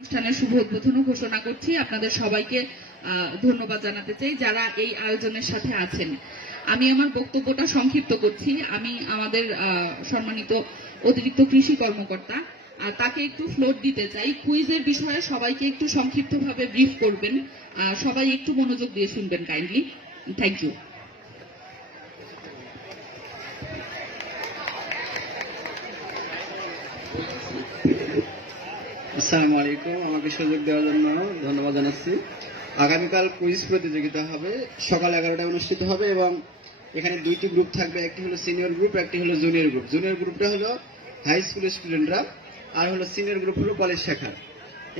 অনুষ্ঠানের শুভ উদ্বোধন ঘোষণা করছি। আপনাদের সবাইকে ধন্যবাদ জানাতে চাই যারা এই আয়োজনের সাথে আছেন। আমি আমার বক্তব্যটা সংক্ষিপ্ত করছি। আমি আমাদের সম্মানিত অতিরিক্ত কৃষি কর্মকর্তা তাকে একটু ফ্লোট দিতে চাই। কুইজের বিষয়ে সবাইকে একটু সংক্ষিপ্তভাবে ব্রিফ করবেন। সবাই একটু মনোযোগ দিয়ে শুনবেন কাইন্ডলি থ্যাংক ইউ আসসালামু আলাইকুম আমাকে সুযোগ দেওয়ার জন্য ধন্যবাদ জানাচ্ছি। আগামীকাল কুইজ প্রতিযোগিতা হবে। সকাল এগারোটায় অনুষ্ঠিত হবে এবং এখানে দুইটি গ্রুপ থাকবে। একটি হলো সিনিয়র গ্রুপ, একটি হলো জুনিয়র গ্রুপ। জুনিয়র গ্রুপটা হলো হাই স্কুলের স্টুডেন্টরা আর হলো সিনিয়র গ্রুপ হলো কলেজ শাখার।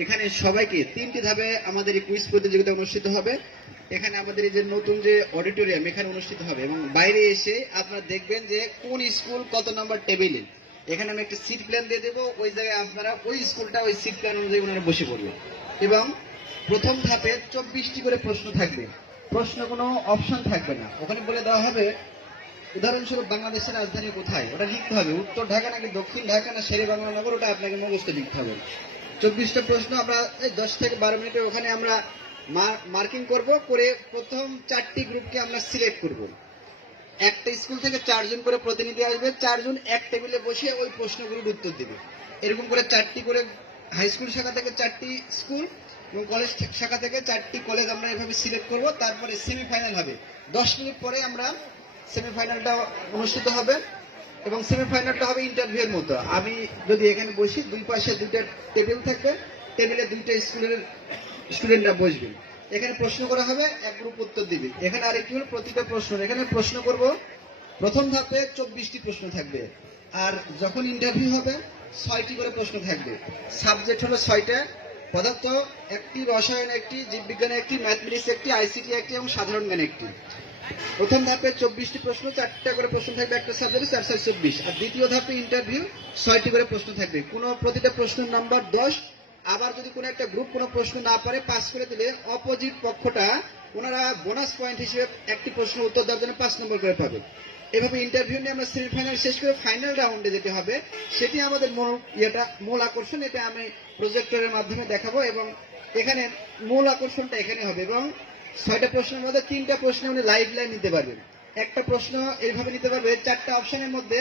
এখানে সবাইকে তিনটি ধাপে আমাদের এই কুইজ প্রতিযোগিতা অনুষ্ঠিত হবে। এখানে আমাদের এই যে নতুন যে অডিটোরিয়াম, এখানে অনুষ্ঠিত হবে এবং বাইরে এসে আপনারা দেখবেন যে কোন স্কুল কত নম্বর টেবিলে। এখানে আমি একটা সিট প্ল্যান দিয়ে দেবো। ওই জায়গায় আপনারা ওই স্কুলটা, ওই সিট প্ল্যান অনুযায়ী ওনারা বসে পড়বেন এবং প্রথম ধাপে চব্বিশটি করে প্রশ্ন থাকবে। প্রশ্ন কোনো অপশন থাকবে না। ওখানে বলে দেওয়া হবে, উদাহরণস্বরূপ বাংলাদেশের রাজধানী কোথায়? ওটা লিখতে হবে। উত্তর ঢাকা নাকি দক্ষিণ ঢাকা না শেরে বাংলা নগর? ওটা আপনাকে মুখস্থ লিখতে হবে। চব্বিশটা প্রশ্ন আমরা এই দশ থেকে বারো মিনিটের ওখানে আমরা মার্কিং করব, করে প্রথম চারটি গ্রুপকে আমরা সিলেক্ট করব। একটা স্কুল থেকে চারজন করে প্রতিনিধি আসবে, চারজন এক টেবিলে বসে ওই প্রশ্নগুলোর উত্তর দেবে। এরকম করে চারটি করে হাই স্কুল শাখা থেকে চারটি স্কুল এবং কলেজ শাখা থেকে চারটি কলেজ আমরা এভাবে সিলেক্ট করব, তারপরে সেমিফাইনাল হবে। দশ মিনিট পরে আমরা সেমিফাইনালটা অনুষ্ঠিত হবে এবং সেমিফাইনালটা হবে ইন্টারভিউয়ের মতো। আমি যদি এখানে বসি, দুই পাশে দুইটা টেবিল থাকবে টেবিলে দুইটা স্কুলের স্টুডেন্টরা বসবেন এখানে প্রশ্ন করা হবে, এক গ্রুপ উত্তর দিবে। এখানে আরেকটি হল প্রতিটা প্রশ্ন। এখানে প্রশ্ন করব, প্রথম ধাপে চব্বিশটি প্রশ্ন থাকবে আর যখন ইন্টারভিউ হবে, ছয়টি করে প্রশ্ন থাকবে। সাবজেক্ট হলো ছয়টা, পদার্থ একটি, রসায়ন একটি, জীববিজ্ঞান একটি ম্যাথমেটিক্স একটি আইসিটি একটি এবং সাধারণ জ্ঞান একটি। প্রথম ধাপে চব্বিশটি প্রশ্ন, চারটা করে প্রশ্ন থাকবে, একটা সাবজেক্টে চার চার চব্বিশ। আর দ্বিতীয় ধাপে ইন্টারভিউ ছয়টি করে প্রশ্ন থাকবে। কোনো প্রতিটা প্রশ্নের নাম্বার দশ আবার যদি কোনো একটা গ্রুপ কোনো প্রশ্ন না পারে পাস করে দিলে অপোজিট পক্ষটা ওনারা বোনাস পয়েন্ট হিসেবে একটি প্রশ্ন উত্তর দেওয়ার জন্য পাঁচ নম্বর করে পাবে। এভাবে ইন্টারভিউ নিয়ে আমরা সেমিফাইনাল শেষ করে ফাইনাল রাউন্ডে যেতে হবে, সেটি আমাদের মূল ইয়েটা, মূল আকর্ষণ, এটা আমি প্রজেক্টরের মাধ্যমে দেখাবো এবং এখানে মূল আকর্ষণটা এখানে হবে এবং ছয়টা প্রশ্নের মধ্যে তিনটা প্রশ্ন উনি লাইভ লাইন নিতে পারবেন। একটা প্রশ্ন এইভাবে নিতে পারবে, চারটা অপশনের মধ্যে